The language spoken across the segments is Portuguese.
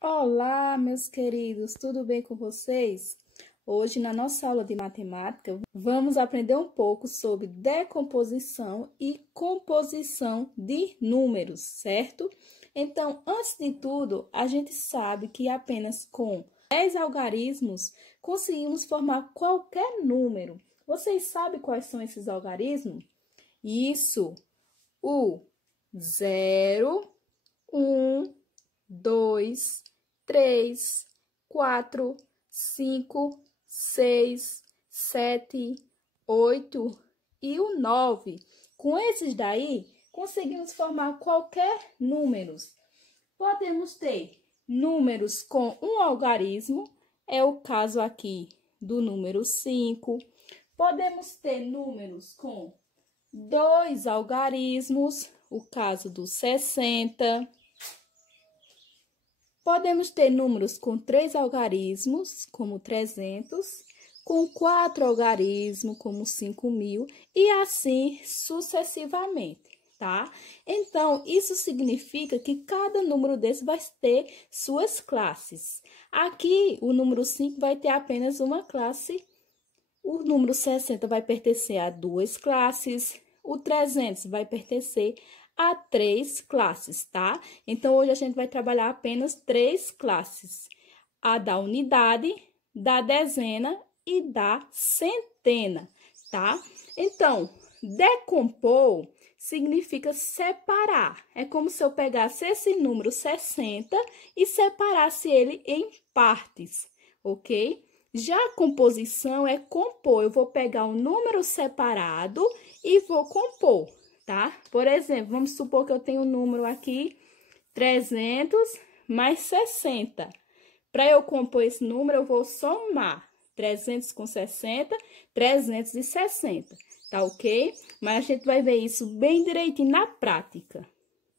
Olá, meus queridos, tudo bem com vocês? Hoje, na nossa aula de matemática, vamos aprender um pouco sobre decomposição e composição de números, certo? Então, antes de tudo, a gente sabe que apenas com 10 algarismos conseguimos formar qualquer número. Vocês sabem quais são esses algarismos? Isso, o 0, 1, 2, 3, 4, 5, 6, 7, 8 e o 9. Com esses daí, conseguimos formar qualquer números. Podemos ter números com um algarismo, é o caso aqui do número 5. Podemos ter números com 2 algarismos, o caso do 60. Podemos ter números com 3 algarismos, como 300, com 4 algarismos, como 5.000, e assim sucessivamente, tá? Então, isso significa que cada número desse vai ter suas classes. Aqui, o número 5 vai ter apenas uma classe, o número 60 vai pertencer a 2 classes, o 300 vai pertencer a 3 classes, tá? Então, hoje a gente vai trabalhar apenas 3 classes. A da unidade, da dezena e da centena, tá? Então, decompor significa separar. É como se eu pegasse esse número 60 e separasse ele em partes, ok? Já a composição é compor. Eu vou pegar um número separado e vou compor, tá? Por exemplo, vamos supor que eu tenho um número aqui, 300 mais 60. Para eu compor esse número, eu vou somar 300 com 60, 360, tá ok? Mas a gente vai ver isso bem direitinho na prática.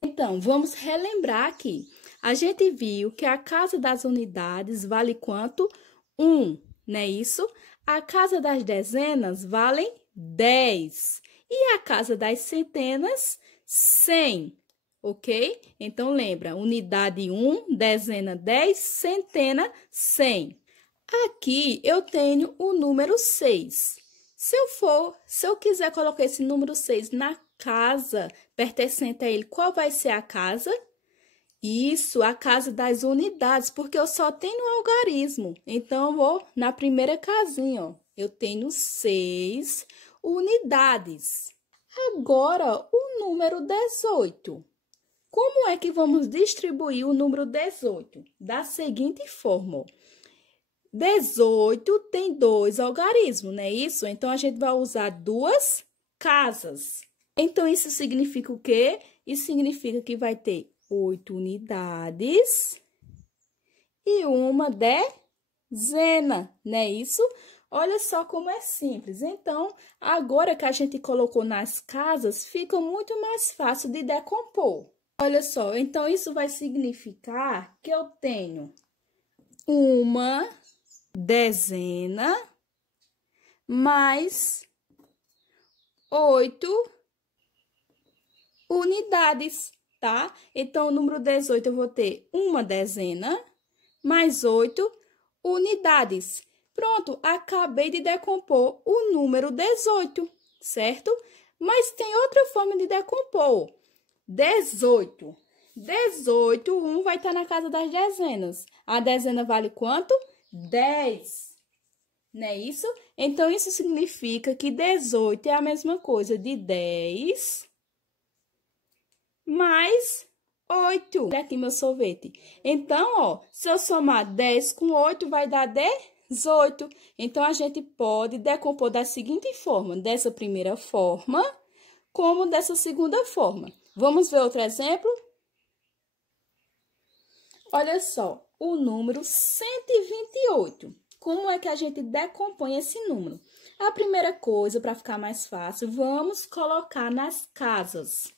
Então, vamos relembrar aqui. A gente viu que a casa das unidades vale quanto? 1, não é isso? A casa das dezenas vale 10. E a casa das centenas, 100, ok? Então, lembra, unidade 1, dezena 10, centena 100. Aqui eu tenho o número 6. Se eu quiser colocar esse número 6 na casa pertencente a ele, qual vai ser a casa? Isso, a casa das unidades, porque eu só tenho um algarismo. Então, eu vou na primeira casinha, ó. Eu tenho 6 unidades. Agora, o número 18. Como é que vamos distribuir o número 18? Da seguinte forma, ó. 18 tem 2 algarismos, não é isso? Então, a gente vai usar 2 casas. Então, isso significa o quê? Isso significa que vai ter 8 unidades e uma dezena, não é isso? Olha só como é simples. Então, agora que a gente colocou nas casas, fica muito mais fácil de decompor. Olha só, então isso vai significar que eu tenho uma dezena mais 8 unidades, tá? Então, o número 18 eu vou ter uma dezena mais 8 unidades. Pronto, acabei de decompor o número 18, certo? Mas tem outra forma de decompor. 18. 18, 1 vai estar na casa das dezenas. A dezena vale quanto? 10. Não é isso? Então, isso significa que 18 é a mesma coisa de 10 mais 8. Olha aqui meu sorvete. Então, ó, se eu somar 10 com 8, vai dar 18. Então, a gente pode decompor da seguinte forma, dessa primeira forma, como dessa segunda forma. Vamos ver outro exemplo? Olha só, o número 128. Como é que a gente decompõe esse número? A primeira coisa, para ficar mais fácil, vamos colocar nas casas.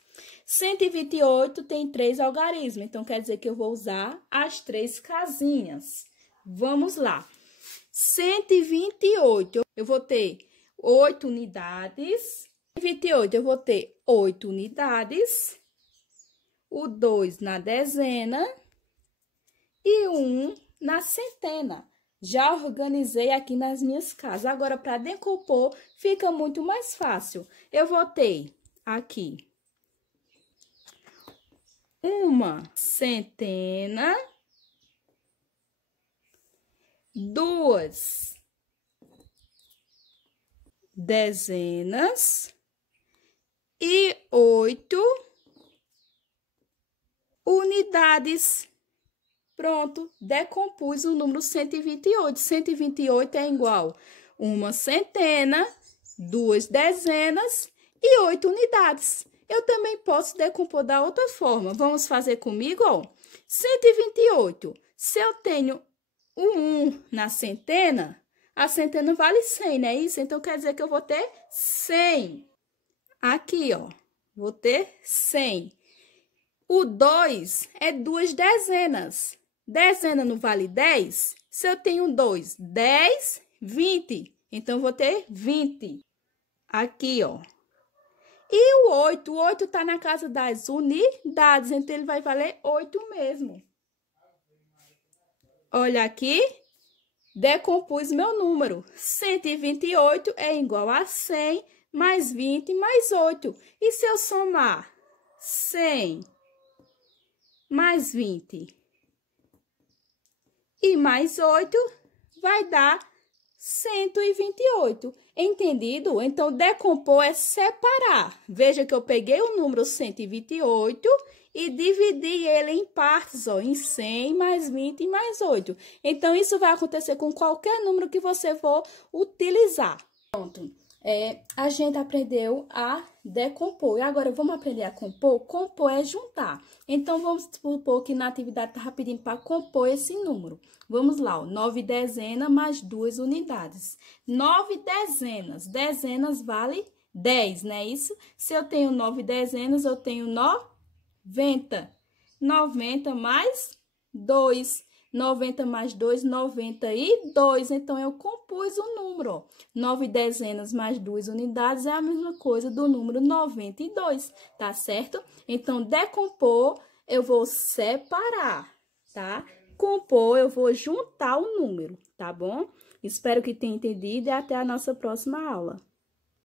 128 tem 3 algarismos, então quer dizer que eu vou usar as 3 casinhas. Vamos lá. 128, eu vou ter 8 unidades. 128, eu vou ter 8 unidades. O 2 na dezena. E 1 na centena. Já organizei aqui nas minhas casas. Agora, para decompor, fica muito mais fácil. Eu vou ter aqui uma centena, 2 dezenas e 8 unidades. Pronto, decompus o número 128. 128 é igual a uma centena, 2 dezenas e 8 unidades. Eu também posso decompor da outra forma. Vamos fazer comigo, ó. 128. Se eu tenho o 1 na centena, a centena vale 100, não é isso? Então, quer dizer que eu vou ter 100. Aqui, ó, vou ter 100. O 2 é 2 dezenas. Dezena não vale 10? Se eu tenho 2, 10, 20. Então, eu vou ter 20. Aqui, ó. E o 8 tá na casa das unidades, então ele vai valer 8 mesmo. Olha aqui, decompus meu número. 128 é igual a 100 mais 20 mais 8. E se eu somar 100 mais 20 e mais 8, vai dar 128. Entendido? Então, decompor é separar. Veja que eu peguei o número 128 e dividi ele em partes, ó, em 100 mais 20 mais 8. Então, isso vai acontecer com qualquer número que você for utilizar. Pronto. A gente aprendeu a decompor. E agora, vamos aprender a compor? Compor é juntar. Então, vamos supor que na atividade está pedindo para compor esse número. Vamos lá, ó, 9 dezenas mais 2 unidades. 9 dezenas. Dezenas vale 10, não é isso? Se eu tenho 9 dezenas, eu tenho 90. 90 mais 2. 90 mais 2, 92. Então, eu compus o número, ó. 9 dezenas mais 2 unidades é a mesma coisa do número 92, tá certo? Então, decompor, eu vou separar, tá? Compor, eu vou juntar o número, tá bom? Espero que tenha entendido e até a nossa próxima aula.